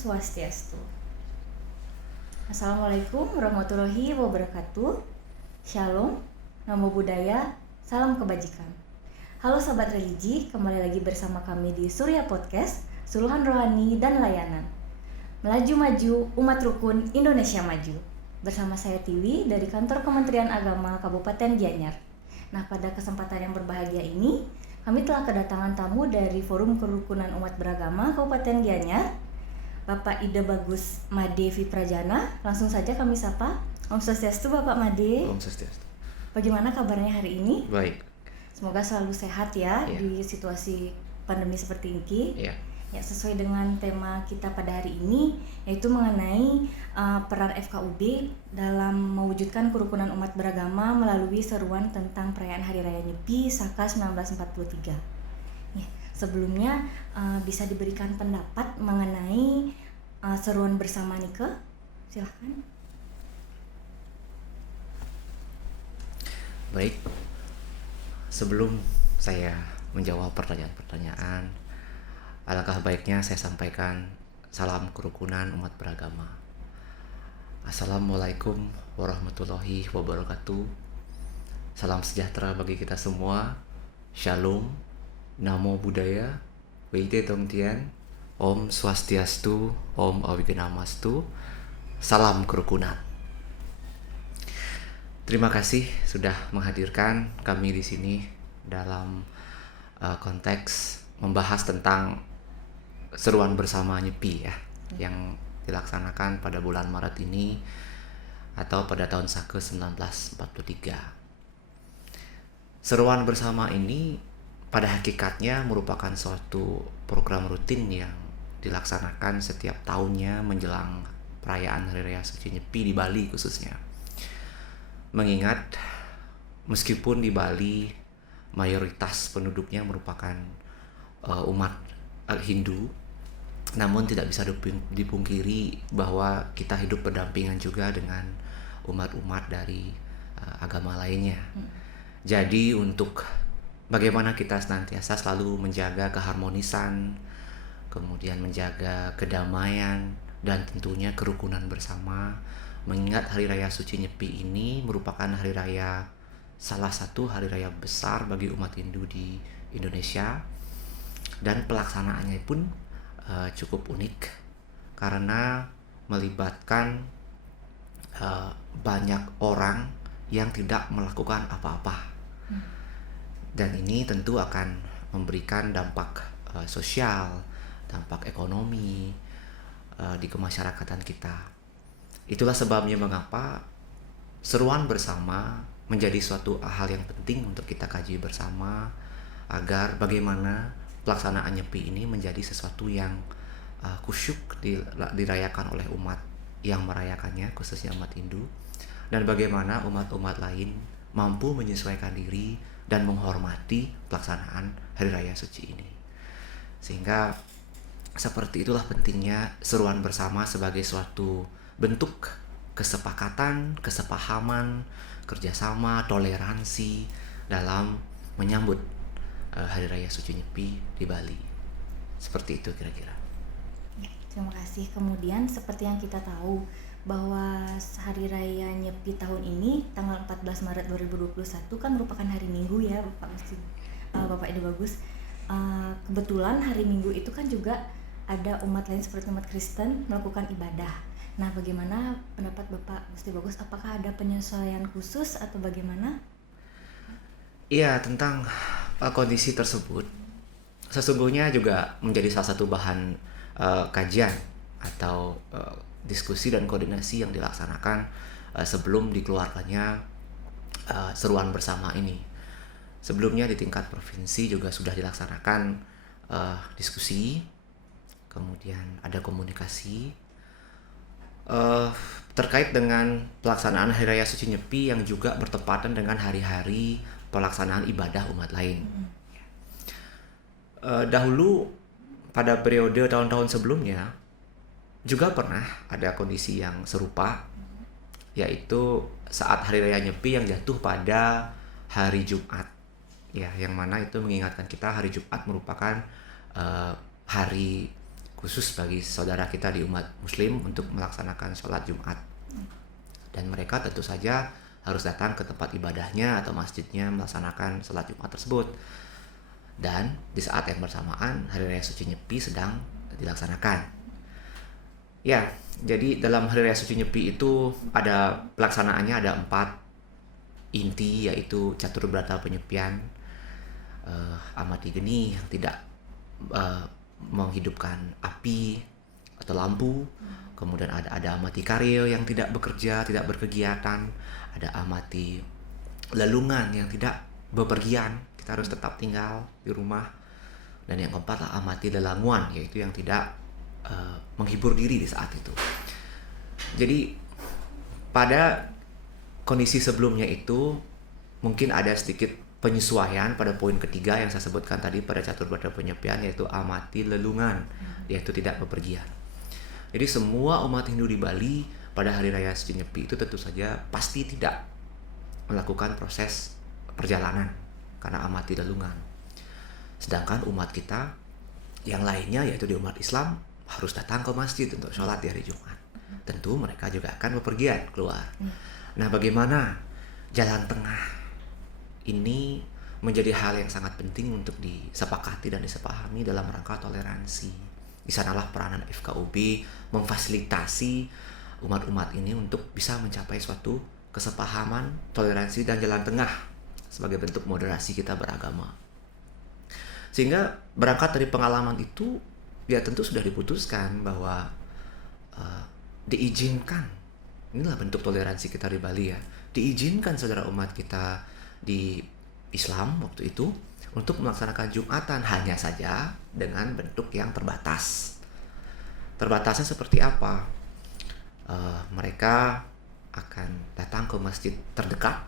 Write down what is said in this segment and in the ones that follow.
Swastiastu. Assalamualaikum warahmatullahi wabarakatuh. Shalom, namo buddhaya, salam kebajikan. Halo Sobat Religi, kembali lagi bersama kami di Surya Podcast, Suluhan Rohani dan Layanan. Melaju maju, umat rukun Indonesia maju. Bersama saya Tiwi dari Kantor Kementerian Agama Kabupaten Gianyar. Nah, pada kesempatan yang berbahagia ini, kami telah kedatangan tamu dari Forum Kerukunan Umat Beragama Kabupaten Gianyar, Bapak Ida Bagus Made Viprajana. Langsung saja kami sapa. Om Swastiastu Bapak Made. Om Swastiastu. Bagaimana kabarnya hari ini? Baik. Semoga selalu sehat ya di situasi pandemi seperti ini. Ya, sesuai dengan tema kita pada hari ini, yaitu mengenai peran FKUB dalam mewujudkan kerukunan umat beragama melalui seruan tentang perayaan Hari Raya Nyepi Saka 1943. Ya, sebelumnya bisa diberikan pendapat mengenai seruan bersama Nike? Silahkan. Baik. Sebelum saya menjawab pertanyaan-pertanyaan, alangkah baiknya saya sampaikan salam kerukunan umat beragama. Assalamualaikum warahmatullahi wabarakatuh. Salam sejahtera bagi kita semua. Shalom, namo buddhaya, weite tongtian, Om Swastiastu, Om Awigenamastu. Salam kerukunan. Terima kasih sudah menghadirkan kami di sini dalam konteks membahas tentang seruan bersama Nyepi yang dilaksanakan pada bulan Maret ini atau pada tahun Saka 1943. Seruan bersama ini pada hakikatnya merupakan suatu program rutin yang dilaksanakan setiap tahunnya menjelang perayaan Hari Raya Suci Nyepi di Bali khususnya. Mengingat meskipun di Bali mayoritas penduduknya merupakan umat Hindu, namun tidak bisa dipungkiri bahwa kita hidup berdampingan juga dengan umat-umat dari agama lainnya. Jadi untuk bagaimana kita senantiasa selalu menjaga keharmonisan, kemudian menjaga kedamaian dan tentunya kerukunan bersama, mengingat Hari Raya Suci Nyepi ini merupakan salah satu hari raya besar bagi umat Hindu di Indonesia, dan pelaksanaannya pun cukup unik karena melibatkan banyak orang yang tidak melakukan apa-apa. Dan ini tentu akan memberikan dampak sosial, dampak ekonomi di kemasyarakatan kita. Itulah sebabnya mengapa seruan bersama menjadi suatu hal yang penting untuk kita kaji bersama, agar bagaimana pelaksanaan Nyepi ini menjadi sesuatu yang khusyuk dirayakan oleh umat yang merayakannya, khususnya umat Hindu, dan bagaimana umat-umat lain mampu menyesuaikan diri dan menghormati pelaksanaan Hari Raya Suci ini. Sehingga seperti itulah pentingnya seruan bersama sebagai suatu bentuk kesepakatan, kesepahaman, kerjasama, toleransi dalam menyambut Hari Raya Suci Nyepi di Bali. Seperti itu kira-kira. Ya, terima kasih. Kemudian seperti yang kita tahu bahwa Hari Raya Nyepi tahun ini tanggal 14 Maret 2021 kan merupakan hari Minggu ya Bapak Ida Bagus. Kebetulan hari Minggu itu kan juga ada umat lain seperti umat Kristen melakukan ibadah. Nah, bagaimana pendapat Bapak Gusti Bagus? Apakah ada penyesuaian khusus atau bagaimana? Iya, tentang kondisi tersebut sesungguhnya juga menjadi salah satu bahan kajian atau diskusi dan koordinasi yang dilaksanakan sebelum dikeluarkannya seruan bersama ini. Sebelumnya di tingkat provinsi juga sudah dilaksanakan diskusi, kemudian ada komunikasi terkait dengan pelaksanaan Hari Raya Suci Nyepi yang juga bertepatan dengan hari-hari pelaksanaan ibadah umat lain. Dahulu pada periode tahun-tahun sebelumnya juga pernah ada kondisi yang serupa, yaitu saat Hari Raya Nyepi yang jatuh pada hari Jumat, ya, yang mana itu mengingatkan kita hari Jumat merupakan hari khusus bagi saudara kita di umat Muslim untuk melaksanakan sholat Jumat. Dan mereka tentu saja harus datang ke tempat ibadahnya atau masjidnya melaksanakan sholat Jumat tersebut. Dan di saat yang bersamaan Hari Raya Suci Nyepi sedang dilaksanakan. Ya, jadi dalam Hari Raya Suci Nyepi itu ada pelaksanaannya, ada 4 inti, yaitu catur berata penyepian, amati geni yang tidak menghidupkan api atau lampu, kemudian ada amati karyo yang tidak bekerja, tidak berkegiatan, ada amati lelungan yang tidak bepergian, kita harus tetap tinggal di rumah, dan yang keempat lah amati lelanguan, yaitu yang tidak menghibur diri di saat itu. Jadi pada kondisi sebelumnya itu mungkin ada sedikit penyesuaian pada poin ketiga yang saya sebutkan tadi pada catur berata penyepian, yaitu amati lelungan, yaitu tidak bepergian. Jadi semua umat Hindu di Bali pada Hari Raya Suci Nyepi itu tentu saja pasti tidak melakukan proses perjalanan karena amati lelungan. Sedangkan umat kita yang lainnya, yaitu di umat Islam, harus datang ke masjid untuk sholat di hari Jumat. Tentu mereka juga akan bepergian keluar. Nah, bagaimana jalan tengah ini menjadi hal yang sangat penting untuk disepakati dan disepahami dalam rangka toleransi. Di sanalah peranan FKUB memfasilitasi umat-umat ini untuk bisa mencapai suatu kesepahaman, toleransi, dan jalan tengah sebagai bentuk moderasi kita beragama. Sehingga berangkat dari pengalaman itu, ya tentu sudah diputuskan bahwa diizinkan, inilah bentuk toleransi kita di Bali ya, diizinkan saudara umat kita di Islam waktu itu untuk melaksanakan Jumatan, hanya saja dengan bentuk yang terbatas. Terbatasnya seperti apa? Mereka akan datang ke masjid terdekat,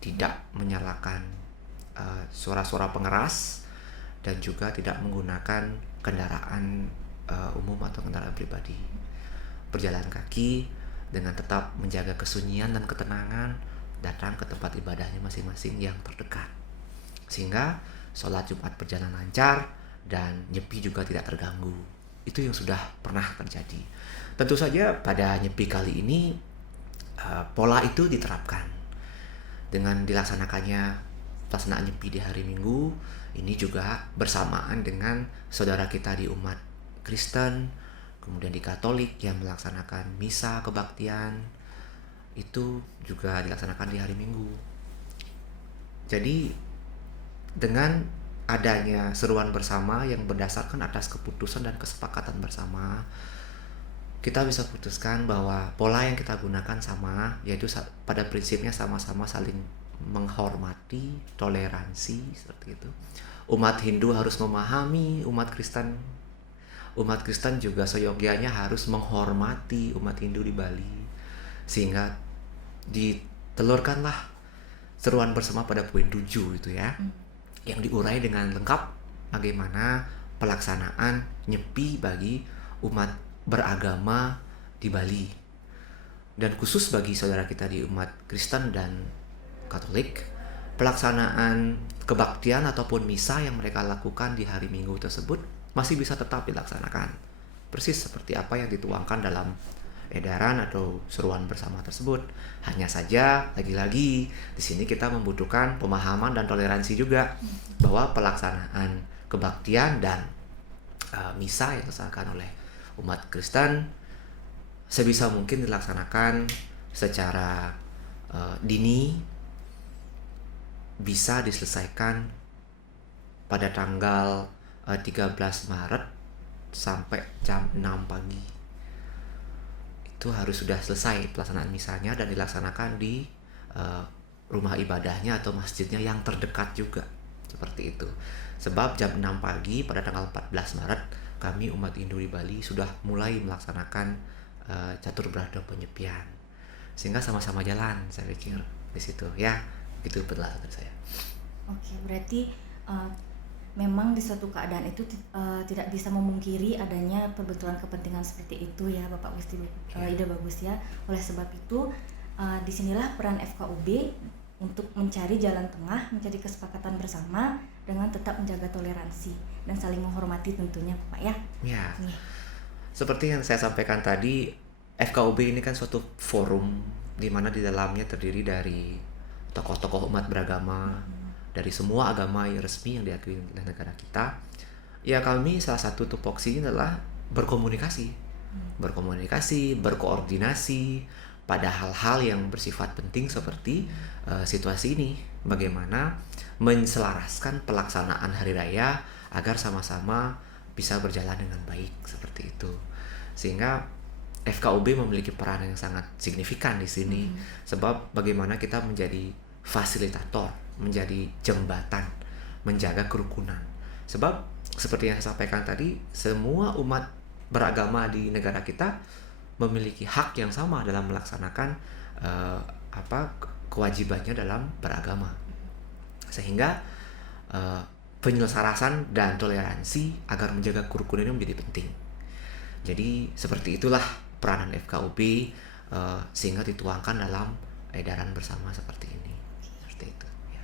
tidak menyalakan suara-suara pengeras, dan juga tidak menggunakan kendaraan umum atau kendaraan pribadi. Berjalan kaki dengan tetap menjaga kesunyian dan ketenangan, datang ke tempat ibadahnya masing-masing yang terdekat, sehingga sholat Jumat berjalan lancar dan nyepi juga tidak terganggu. Itu yang sudah pernah terjadi. Tentu saja pada nyepi kali ini pola itu diterapkan dengan dilaksanakannya pelaksanaan nyepi di hari Minggu. Ini juga bersamaan dengan saudara kita di umat Kristen, kemudian di Katolik yang melaksanakan misa kebaktian, itu juga dilaksanakan di hari Minggu. Jadi dengan adanya seruan bersama yang berdasarkan atas keputusan dan kesepakatan bersama, kita bisa putuskan bahwa pola yang kita gunakan sama, yaitu pada prinsipnya sama-sama saling menghormati, toleransi, seperti itu. Umat Hindu harus memahami umat Kristen. Umat Kristen juga seyogyanya harus menghormati umat Hindu di Bali. Sehingga ditelurkanlah seruan bersama pada poin 7 itu ya, yang diurai dengan lengkap bagaimana pelaksanaan nyepi bagi umat beragama di Bali, dan khusus bagi saudara kita di umat Kristen dan Katolik, pelaksanaan kebaktian ataupun misa yang mereka lakukan di hari Minggu tersebut masih bisa tetap dilaksanakan persis seperti apa yang dituangkan dalam edaran atau seruan bersama tersebut. Hanya saja lagi-lagi di sini kita membutuhkan pemahaman dan toleransi juga bahwa pelaksanaan kebaktian dan misa yang dilaksanakan oleh umat Kristen sebisa mungkin dilaksanakan secara dini, bisa diselesaikan pada tanggal 13 Maret sampai jam 6 pagi. Itu harus sudah selesai pelaksanaan misanya dan dilaksanakan di rumah ibadahnya atau masjidnya yang terdekat juga, seperti itu. Sebab jam 6 pagi pada tanggal 14 Maret kami umat Hindu di Bali sudah mulai melaksanakan catur berata penyepian, sehingga sama-sama jalan, saya pikir di situ ya. Itu penjelasan dari saya. Oke, berarti memang di suatu keadaan itu tidak bisa memungkiri adanya perbenturan kepentingan seperti itu ya Bapak Gusti. Ide bagus ya. Oleh sebab itu disinilah peran FKUB untuk mencari jalan tengah, mencari kesepakatan bersama dengan tetap menjaga toleransi dan saling menghormati tentunya Bapak ya. Ya, Nih. seperti yang saya sampaikan tadi, FKUB ini kan suatu forum di mana di dalamnya terdiri dari tokoh-tokoh umat beragama dari semua agama yang resmi yang diakui oleh negara kita. Ya, kami salah satu tupoksinya adalah berkomunikasi, berkoordinasi pada hal-hal yang bersifat penting seperti situasi ini, bagaimana menselaraskan pelaksanaan hari raya agar sama-sama bisa berjalan dengan baik seperti itu. Sehingga FKUB memiliki peran yang sangat signifikan di sini, sebab bagaimana kita menjadi fasilitator, menjadi jembatan, menjaga kerukunan. Sebab seperti yang saya sampaikan tadi, semua umat beragama di negara kita memiliki hak yang sama dalam melaksanakan kewajibannya dalam beragama. Sehingga penyelesarasan dan toleransi agar menjaga kerukunan ini menjadi penting. Jadi seperti itulah peranan FKUB sehingga dituangkan dalam edaran bersama seperti ini. Seperti itu. Ya.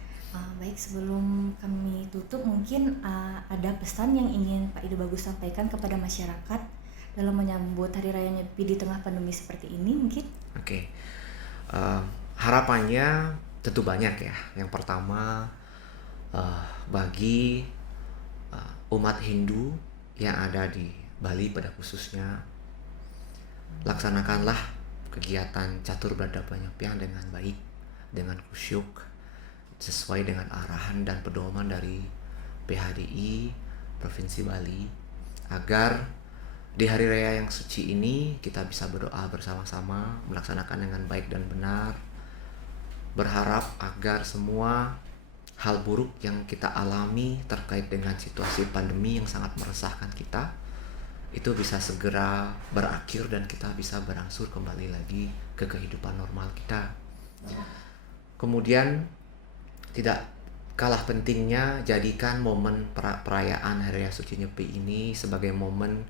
Baik, sebelum kami tutup mungkin ada pesan yang ingin Pak Ido Bagus sampaikan kepada masyarakat dalam menyambut Hari Raya Nyepi di tengah pandemi seperti ini mungkin? Oke. Harapannya tentu banyak ya. Yang pertama bagi umat Hindu yang ada di Bali pada khususnya, laksanakanlah kegiatan catur berada penyepian dengan baik, dengan khusyuk, sesuai dengan arahan dan pedoman dari PHDI Provinsi Bali, agar di hari raya yang suci ini kita bisa berdoa bersama-sama, melaksanakan dengan baik dan benar, berharap agar semua hal buruk yang kita alami terkait dengan situasi pandemi yang sangat meresahkan kita itu bisa segera berakhir dan kita bisa berangsur kembali lagi ke kehidupan normal kita. Kemudian tidak kalah pentingnya, jadikan momen perayaan Hari Raya Suci Nyepi ini sebagai momen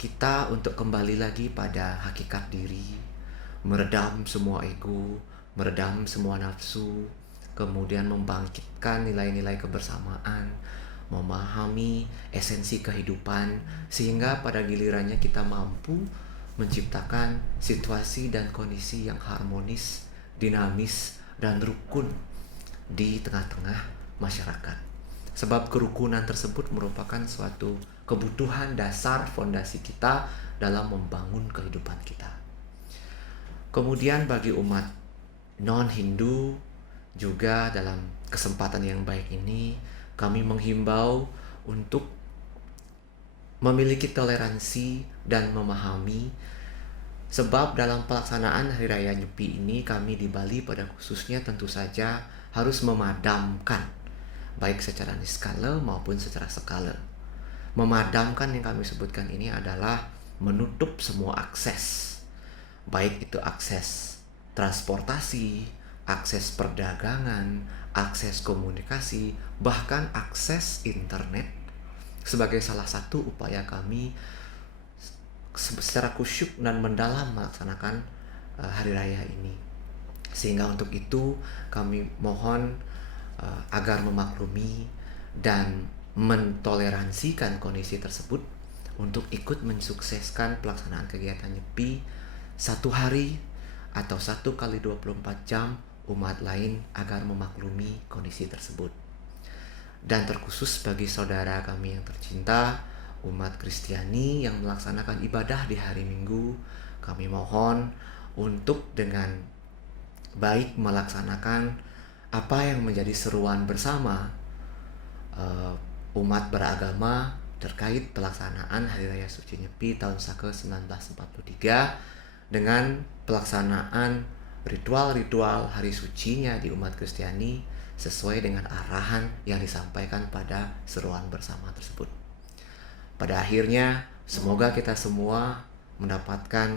kita untuk kembali lagi pada hakikat diri, meredam semua ego, meredam semua nafsu, kemudian membangkitkan nilai-nilai kebersamaan, memahami esensi kehidupan, sehingga pada gilirannya kita mampu menciptakan situasi dan kondisi yang harmonis, dinamis, dan rukun di tengah-tengah masyarakat. Sebab kerukunan tersebut merupakan suatu kebutuhan dasar fondasi kita dalam membangun kehidupan kita. Kemudian bagi umat non-Hindu juga dalam kesempatan yang baik ini kami menghimbau untuk memiliki toleransi dan memahami, sebab dalam pelaksanaan Hari Raya Nyepi ini kami di Bali pada khususnya tentu saja harus memadamkan baik secara niskala maupun secara skala. Memadamkan yang kami sebutkan ini adalah menutup semua akses, baik itu akses transportasi, akses perdagangan, akses komunikasi, bahkan akses internet sebagai salah satu upaya kami secara khusyuk dan mendalam melaksanakan hari raya ini. Sehingga untuk itu kami mohon agar memaklumi dan mentoleransikan kondisi tersebut untuk ikut mensukseskan pelaksanaan kegiatan Nyepi 1 hari atau 1 kali 24 jam umat lain agar memaklumi kondisi tersebut. Dan terkhusus bagi saudara kami yang tercinta, umat Kristiani yang melaksanakan ibadah di hari Minggu, kami mohon untuk dengan baik melaksanakan apa yang menjadi seruan bersama umat beragama terkait pelaksanaan Hari Raya Suci Nyepi tahun Saka 1943 dengan pelaksanaan ritual-ritual hari sucinya di umat Kristiani sesuai dengan arahan yang disampaikan pada seruan bersama tersebut. Pada akhirnya, semoga kita semua mendapatkan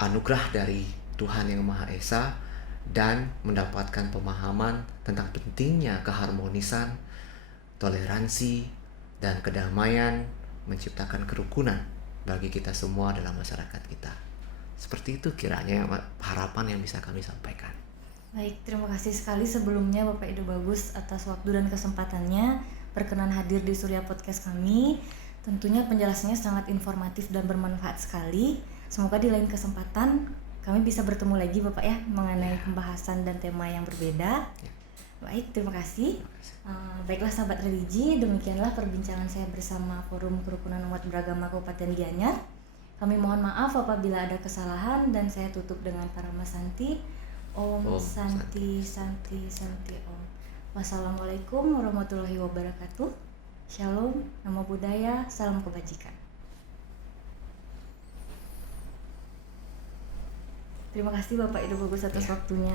anugerah dari Tuhan Yang Maha Esa dan mendapatkan pemahaman tentang pentingnya keharmonisan, toleransi, dan kedamaian menciptakan kerukunan bagi kita semua dalam masyarakat kita. Seperti itu kiranya harapan yang bisa kami sampaikan. Baik, terima kasih sekali sebelumnya Bapak Edo Bagus atas waktu dan kesempatannya berkenan hadir di Surya Podcast kami. Tentunya penjelasannya sangat informatif dan bermanfaat sekali. Semoga di lain kesempatan kami bisa bertemu lagi Bapak ya mengenai pembahasan dan tema yang berbeda. Baik, terima kasih. Baiklah sahabat religi, demikianlah perbincangan saya bersama Forum Kerukunan Umat Beragama Kabupaten Gianyar. Kami mohon maaf apabila ada kesalahan dan saya tutup dengan Parama Santi. Om Santi Santi Santi Om. Wassalamualaikum warahmatullahi wabarakatuh. Shalom, namo buddhaya, salam kebajikan. Terima kasih Bapak Edo Bagus atas waktunya.